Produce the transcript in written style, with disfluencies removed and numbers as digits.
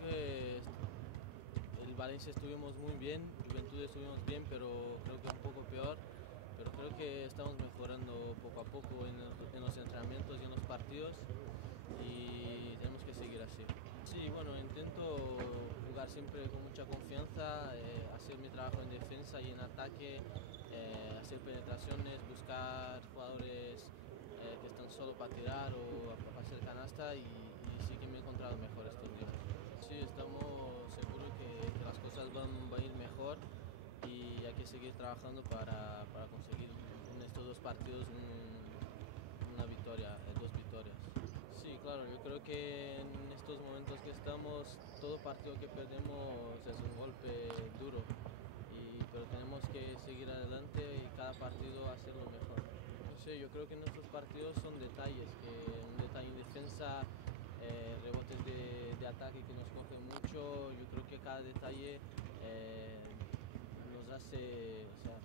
que el Valencia estuvimos muy bien, Juventud estuvimos bien, pero creo que un poco peor. Pero creo que estamos mejorando poco a poco en los entrenamientos y en los partidos y tenemos que seguir así. Sí, bueno, intento jugar siempre con mucha confianza, hacer mi trabajo en defensa y en ataque, hacer penetraciones, buscar jugadores que están solo para tirar o para hacer canasta y sí que me he encontrado mejor estos días. Sí, estamos seguros que las cosas van a ir mejor y hay que seguir trabajando para conseguir en estos dos partidos una victoria, dos victorias. Sí, claro, yo creo que en estos momentos que estamos, todo partido que perdemos es un golpe duro, pero tenemos que seguir adelante y cada partido hacerlo mejor. No sé, yo creo que nuestros partidos son detalles, que un detalle en defensa, rebotes de ataque que nos cogen mucho, yo creo que cada detalle nos hace, o sea,